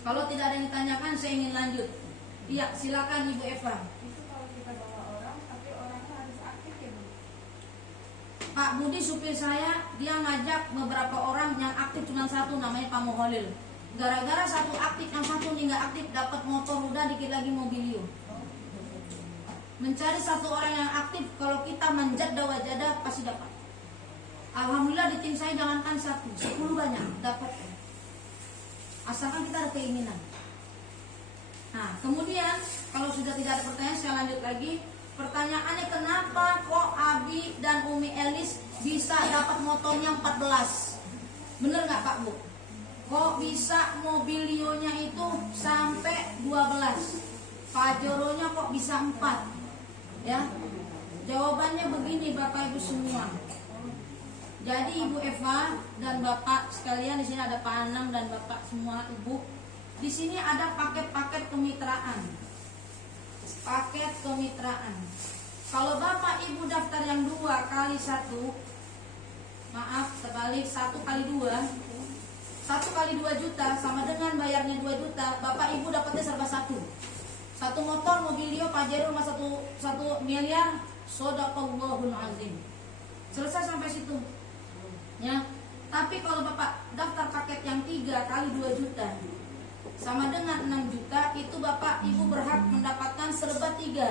Kalau tidak ada yang ditanyakan, saya ingin lanjut. Iya, silakan Ibu Eva. Itu kalau kita bawa orang, tapi orangnya harus aktif ya Bu? Pak Budi supir saya, dia ngajak beberapa orang yang aktif cuma satu, namanya Pak Moholil. Gara-gara satu aktif, yang satu nih nggak aktif, dapat motor udah dikit lagi mobilio. Mencari satu orang yang aktif, kalau kita manjada wajada pasti dapat. Alhamdulillah di tim saya jangankan satu, 10 banyak dapat. Asalkan kita ada keinginan. Nah, kemudian kalau sudah tidak ada pertanyaan, saya lanjut lagi. Pertanyaannya, kenapa kok Abi dan Umi Elis bisa dapat motornya 14? Bener nggak Pak Bu? Kok bisa mobilionya itu sampai 12? Pajeronya kok bisa 4? Ya, jawabannya begini Bapak Ibu semua. Jadi Ibu Eva dan Bapak sekalian, di sini ada Pak Anam dan Bapak semua Ibu. Di sini ada paket-paket kemitraan. Paket kemitraan. Kalau Bapak Ibu daftar yang 2 kali 1, maaf terbalik, 1 kali 2, 1 kali 2 juta sama dengan bayarnya 2 juta, Bapak Ibu dapatnya serba satu. Satu motor, mobilio, Pajero sama 1 miliar. Shadaqallahul azim. Selesai sampai situ. Ya. Tapi kalau Bapak daftar paket yang 3 kali 2 juta sama dengan 6 juta, itu Bapak Ibu berhak mendapatkan serba 3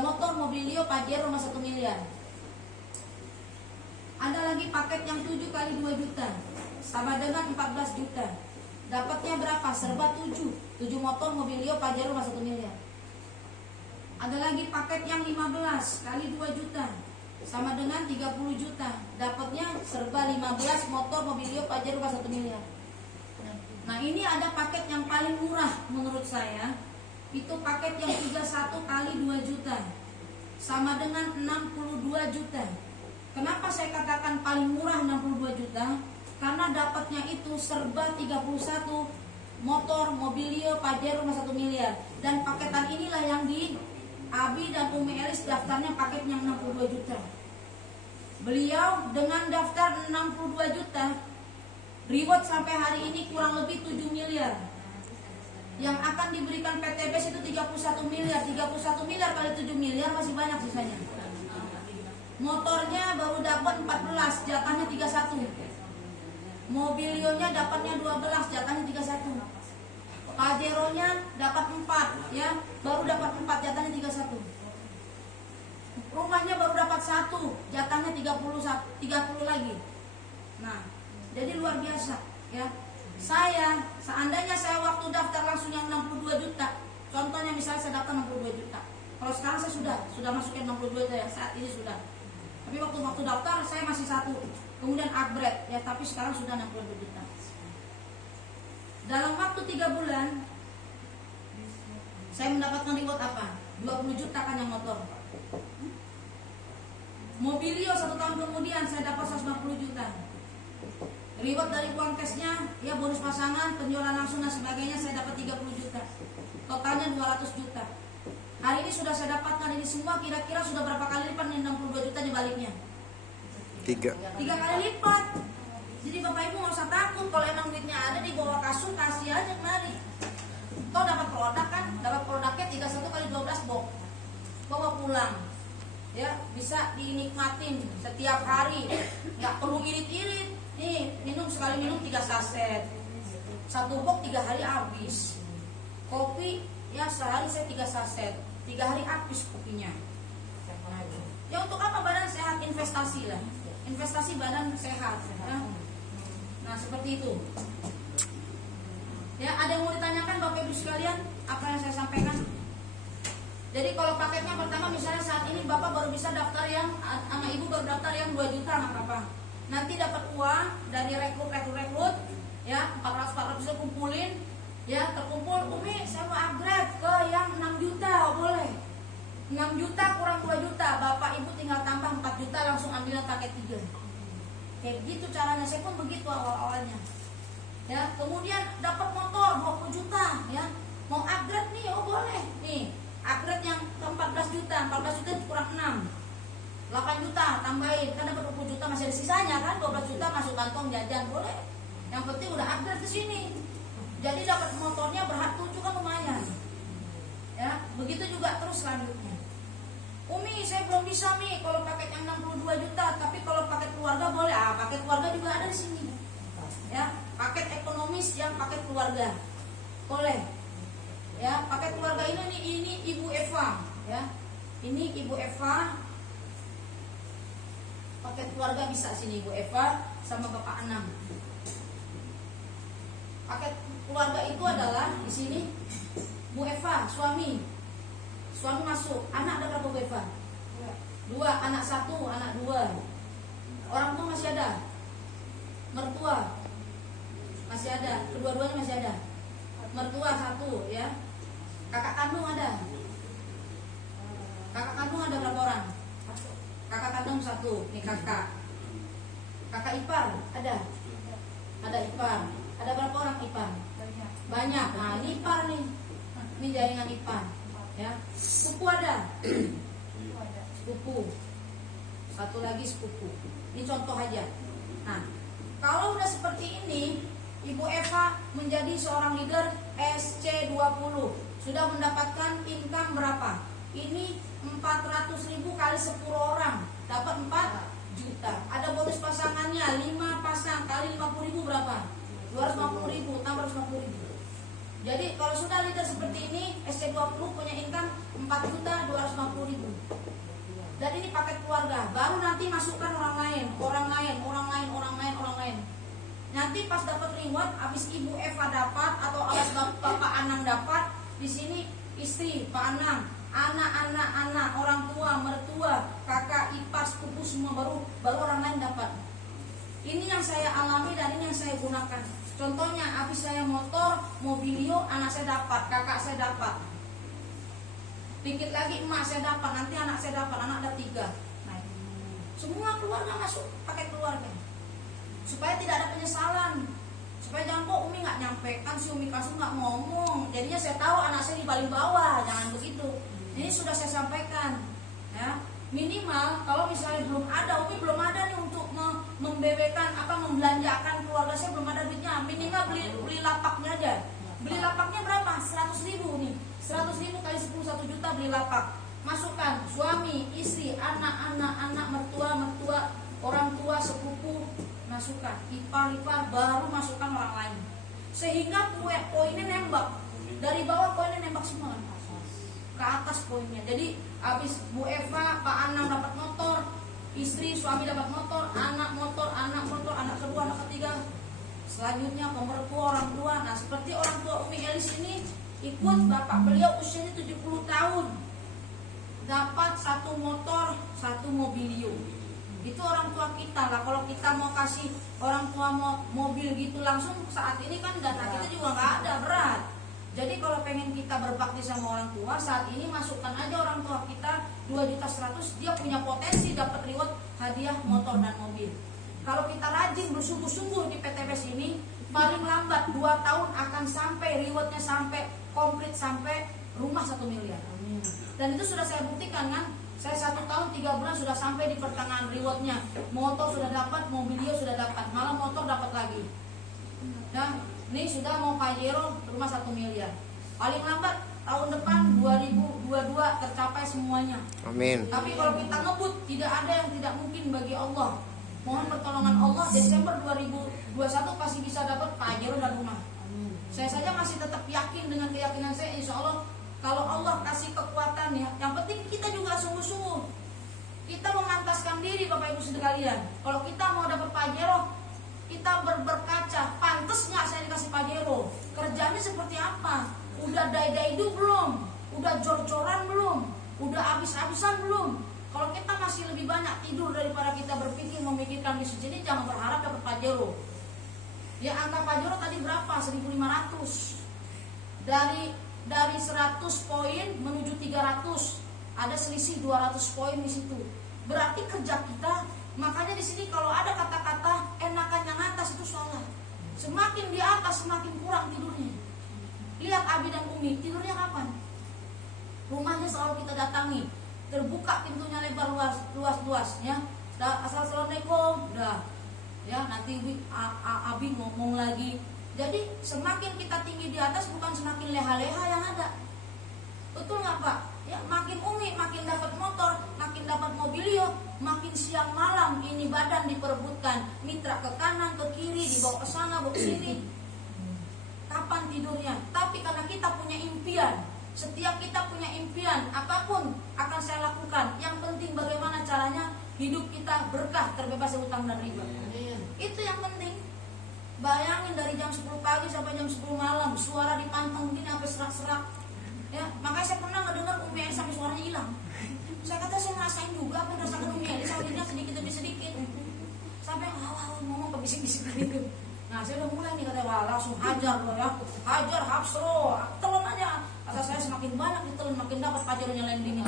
motor, mobilio, Pajero sama 1 miliar. Ada lagi paket yang 7 kali 2 juta sama dengan 14 juta. Dapatnya berapa? Serba 7 motor, mobilio, Pajero sama 1 miliar. Ada lagi paket yang 15 kali 2 juta sama dengan 30 juta. Dapatnya serba 15 motor, mobilio, Pajero sama 1 miliar. Nah, ini ada paket yang paling murah menurut saya. Itu paket yang 31 kali 2 juta sama dengan 62 juta. Kenapa saya katakan paling murah 62 juta? Karena dapatnya itu serba 31 motor, mobilio, Pajero sama 1 miliar. Dan paketan inilah yang di Abi dan Umi Elis daftarnya paketnya 62 juta. Beliau dengan daftar 62 juta, reward sampai hari ini kurang lebih 7 miliar. Yang akan diberikan PT BES itu 31 miliar. 31 miliar kali 7 miliar masih banyak sisanya. Motornya baru dapat 14, jatahnya 31. Mobilionya dapatnya 12, jatahnya 31. Pajeronya dapat 4, ya, baru dapat 4, jatahnya 31. Rumahnya baru dapat 1, jatahnya 30 lagi. Nah, jadi luar biasa, ya. Seandainya saya waktu daftar langsung yang 62 juta, contohnya misalnya saya daftar 62 juta. Kalau sekarang saya sudah masukin 62 juta ya, saat ini sudah. Tapi waktu daftar saya masih 1, kemudian upgrade, ya, tapi sekarang sudah 62 juta. Dalam waktu 3 bulan saya mendapatkan reward apa? 20 juta kan yang motor. Mobilio 1 tahun kemudian saya dapat 150 juta. Reward dari uang cashnya, ya, bonus pasangan, penjualan langsung dan sebagainya, saya dapat 30 juta. Totalnya 200 juta. Hari ini sudah saya dapatkan ini semua, kira-kira sudah berapa kali lipat nih 62 juta dibaliknya? 3 kali lipat. Jadi Bapak Ibu nggak usah takut, kalau emang duitnya ada di bawah kasur, kasih aja kemari. Toh dapat produk kan, dapat produknya 31 kali 12 box, bawa pulang, ya, bisa dinikmatin setiap hari, nggak perlu irit-irit. Nih, sekali minum 3 saset, 1 box 3 hari habis. Kopi, ya, sehari saya 3 saset, 3 hari habis kopinya. Ya, untuk apa? Badan sehat, investasi lah, investasi badan sehat, ya. Nah, seperti itu. Ya, ada yang mau ditanyakan Bapak Ibu sekalian apa yang saya sampaikan? Jadi kalau paketnya pertama misalnya saat ini Bapak baru bisa daftar yang sama Ibu baru daftar yang 2 juta nggak apa-apa. Nanti dapat uang dari rekrut, ya, 400 bisa kumpulin, ya, terkumpul. Umi, saya mau upgrade ke yang 6 juta, boleh. 6 juta kurang 2 juta, Bapak Ibu tinggal tambah 4 juta langsung ambil paket 3. Kayak gitu caranya, saya pun begitu awal-awalnya. Ya, kemudian dapat motor 20 juta, ya. Mau upgrade nih, oh boleh. Nih, upgrade yang ke 14 juta kurang 6. 8 juta tambahin, kan dapat 20 juta masih ada sisanya kan, 12 juta masuk kantong jajan, boleh. Yang penting udah upgrade ke sini. Jadi dapat motornya berhak 7 kan lumayan. Ya, begitu juga terus selanjutnya. Umi, saya belum bisa Mi kalau paket yang 62 juta, tapi kalau paket keluarga boleh. Paket keluarga juga ada di sini. Ya, paket ekonomis yang paket keluarga boleh. Ya, paket keluarga ini Ibu Eva, ya. Ini Ibu Eva. Paket keluarga bisa sini Ibu Eva sama Bapak Anam. Paket keluarga itu adalah di sini Bu Eva, suami masuk. Anak ada berapa Bu Eva? 2, anak 1, anak 2. Orang tua masih ada. Mertua masih ada, kedua-duanya masih ada. Mertua 1, ya. Kakak kandung ada. Kakak kandung ada berapa orang? Kakak kandung 1, ini kakak. Kakak ipar ada. Ada ipar. Ada berapa orang ipar? Banyak. Nah, ini ipar nih. Ini jaringan ipar. Ya. Sepupu ada. Sepupu. Satu lagi sepupu. Ini contoh aja. Nah, kalau udah seperti ini, Ibu Eva menjadi seorang leader SC20. Sudah mendapatkan income berapa? Ini 400.000 kali 10 orang. Dapat 4 juta. Ada bonus pasangannya 5 pasang kali 50.000 berapa? 250.000 tambah 250.000. Jadi kalau sudah leader seperti ini, SC20 punya income 4.250.000. Dan ini paket keluarga. Baru nanti masukkan orang lain. Nanti pas dapat reward, habis Ibu Eva dapat atau habis Bapak Anang dapat, di sini istri Pak Anang, anak-anak, orang tua, mertua, kakak, ipar, sepupu semua baru orang lain dapat. Ini yang saya alami dan ini yang saya gunakan. Contohnya, habis saya motor, mobilio, anak saya dapat, kakak saya dapat. Dikit lagi emak saya dapat, nanti anak saya dapat, anak ada 3. Nah, semua keluarga masuk pakai keluarga. Supaya tidak ada penyesalan. Supaya jangan kok Umi nggak nyampe, kan si Umi Kasum nggak ngomong. Jadinya saya tahu anak saya di paling bawah, jangan begitu. Ini sudah saya sampaikan. Ya, minimal kalau misalnya belum ada, Umi belum ada nih untuk membebekan membelanjakan keluarga saya, belum ada duitnya. Minimal beli lapaknya aja. Beli lapaknya berapa? 100.000 nih. 100.000 kali 10 1 juta beli lapak. Masukkan suami, istri, anak, mertua, orang tua, sepupu, masukkan ipar, baru masukkan orang lain. Sehingga poinnya nembak. Dari bawah poinnya nembak semua ke atas poinnya. Jadi habis Bu Eva, Pak Anang dapat motor, istri, suami dapat motor, anak kedua, anak ketiga. Selanjutnya pemertua, orang tua. Nah, seperti orang tua Umi Elis ini ikut bapak beliau usianya 70 tahun. Dapat 1 motor, 1 mobilio. Itu orang tua kita lah. Kalau kita mau kasih orang tua mobil gitu langsung saat ini kan dana kita juga nggak ada, berat. Jadi kalau pengen kita berbakti sama orang tua, saat ini masukkan aja orang tua kita 2.100.000, dia punya potensi dapat reward hadiah motor dan mobil. Kalau kita rajin bersungguh-sungguh di PTBS ini, paling lambat 2 tahun akan sampai rewardnya, sampai komplit, sampai rumah 1 miliar. Dan itu sudah saya buktikan kan. Saya 1 tahun 3 bulan sudah sampai di pertengahan rewardnya. Motor sudah dapat, mobilio sudah dapat, malah motor dapat lagi. Dan ini sudah mau Pajero rumah 1 miliar. Paling lambat tahun depan 2022 tercapai semuanya. Amin. Tapi kalau kita ngebut, tidak ada yang tidak mungkin bagi Allah. Mohon pertolongan Allah, Desember 2021 pasti bisa dapat Pajero dan rumah. Saya saja masih tetap yakin dengan keyakinan saya, insya Allah. Kalau Allah kasih kekuatan ya, yang penting kita juga sungguh-sungguh. Kita memantaskan diri Bapak Ibu sekalian. Kalau kita mau dapat Pajero, kita berkaca, pantas nggak saya dikasih Pajero? Kerjanya seperti apa? Udah dai-daidu belum? Udah jor-joran belum? Udah habis-habisan belum? Kalau kita masih lebih banyak tidur daripada kita berpikir memikirkan misi, jadi jangan berharap dapat Pajero. Ya, angka Pajero tadi berapa? 1.500. Dari 100 poin menuju 300, ada selisih 200 poin di situ. Berarti kerja kita, makanya di sini kalau ada kata-kata enakan yang atas itu salah. Semakin di atas semakin kurang tidurnya. Lihat Abi dan Umi, tidurnya kapan? Rumahnya selalu kita datangi, terbuka pintunya lebar luas ya. Assalamualaikum, udah. Ya, nanti Abi ngomong lagi, Jadi semakin kita tinggi di atas bukan semakin leha-leha yang ada. Betul nggak Pak? Ya, makin Umi makin dapat motor, makin dapat mobilio, makin siang malam ini badan diperebutkan, mitra ke kanan ke kiri, dibawa ke sana bawa ke sini. Kapan tidurnya? Tapi karena kita punya impian, setiap kita punya impian, apapun akan saya lakukan. Yang penting bagaimana caranya hidup kita berkah, terbebas dari hutang dan riba. Itu yang penting. Bayangin dari jam 10 pagi sampai jam 10 malam, suara dipantang gini sampai serak-serak. Ya, makanya saya pernah ngedengar Umi Elis sampai suaranya hilang. Saya kata saya ngerasain juga apa yang rasakan Umi Elis, audionya sedikit demi sedikit. Sampai ngomong ke bisik-bisik gitu. Nah, saya udah mulai nih kata, wah langsung hajar loh ya. Hajar hapsro, telan aja. Kata saya semakin banyak ditelan makin dapat pajarnya lain dingin.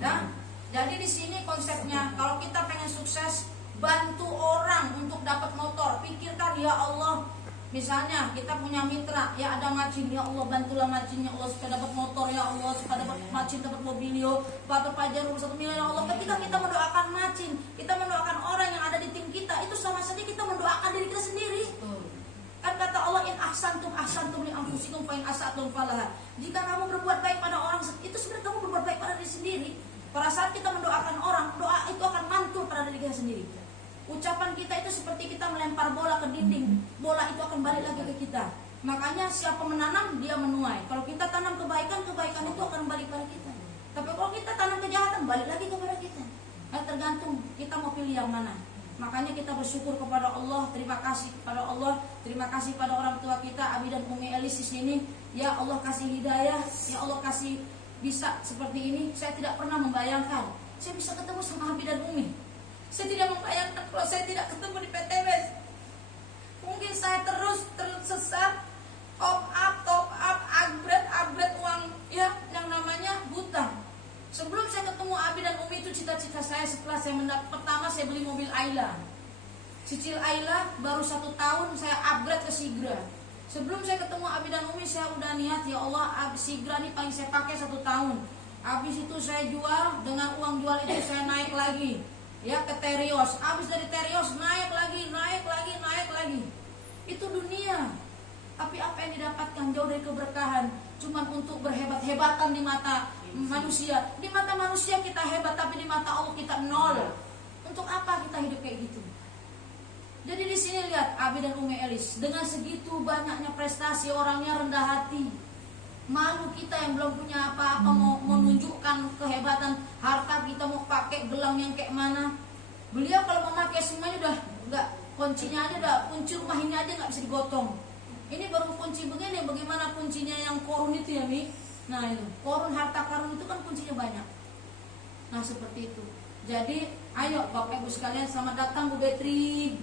Ya. Jadi di sini konsepnya kalau kita pengen sukses, bantu orang untuk dapat motor. Pikirkan ya Allah, misalnya kita punya mitra, ya ada macin, ya Allah bantulah macinnya Allah supaya dapat motor, ya Allah supaya dapat macin, dapat mobilio, dapat pajar 1 miliar, ya Allah. Ketika kita mendoakan macin, kita mendoakan orang yang ada di tim kita, itu sama saja kita mendoakan diri kita sendiri. Kan kata Allah, in ahsantum li anfusikum fa in asatum falaha. Jika kamu berbuat baik pada orang, itu sebenarnya kamu berbuat baik pada diri sendiri. Pada saat kita mendoakan orang, doa itu akan mantul pada diri kita sendiri. Ucapan kita itu seperti kita melempar bola ke dinding, bola itu akan balik lagi ke kita. Makanya siapa menanam dia menuai. Kalau kita tanam kebaikan, kebaikan itu akan balik pada kita. Tapi kalau kita tanam kejahatan, balik lagi kepada kita. Nah, tergantung kita mau pilih yang mana. Makanya kita bersyukur kepada Allah, terima kasih kepada Allah, terima kasih pada orang tua kita Abi dan Umi Elis di sini. Ya Allah kasih hidayah, ya Allah kasih bisa seperti ini. Saya tidak pernah membayangkan saya bisa ketemu sama Abi dan Umi. Saya tidak membayangkan kalau saya tidak ketemu di PTBS. Mungkin saya terus tersesat, top up, upgrade uang ya yang namanya hutang. Sebelum saya ketemu Abi dan Umi itu cita-cita saya setelah saya pertama saya beli mobil Ayla. Cicil Ayla baru 1 tahun saya upgrade ke Sigra. Sebelum saya ketemu Abi dan Umi saya udah niat ya Allah Sigra ini paling saya pakai 1 tahun. Habis itu saya jual, dengan uang jual itu saya naik lagi. Ya ke Terios, habis dari Terios naik lagi. Itu dunia. Tapi apa yang didapatkan jauh dari keberkahan, cuma untuk berhebat-hebatan di mata manusia. Di mata manusia kita hebat, tapi di mata Allah kita nol. Untuk apa kita hidup kayak gitu? Jadi di sini lihat Abi dan Umi Elis dengan segitu banyaknya prestasi, orangnya rendah hati. Malu kita yang belum punya apa-apa mau menunjukkan kehebatan, harta kita mau pakai gelang yang kayak mana. Beliau kalau memakai semuanya udah enggak, kuncinya aja udah, kunci rumah ini aja nggak bisa digotong. Ini baru kunci begini, bagaimana kuncinya yang korun itu ya Mi? Nah itu, korun harta karun itu kan kuncinya banyak. Nah seperti itu. Jadi ayo Bapak Ibu sekalian, selamat datang Bu Betri.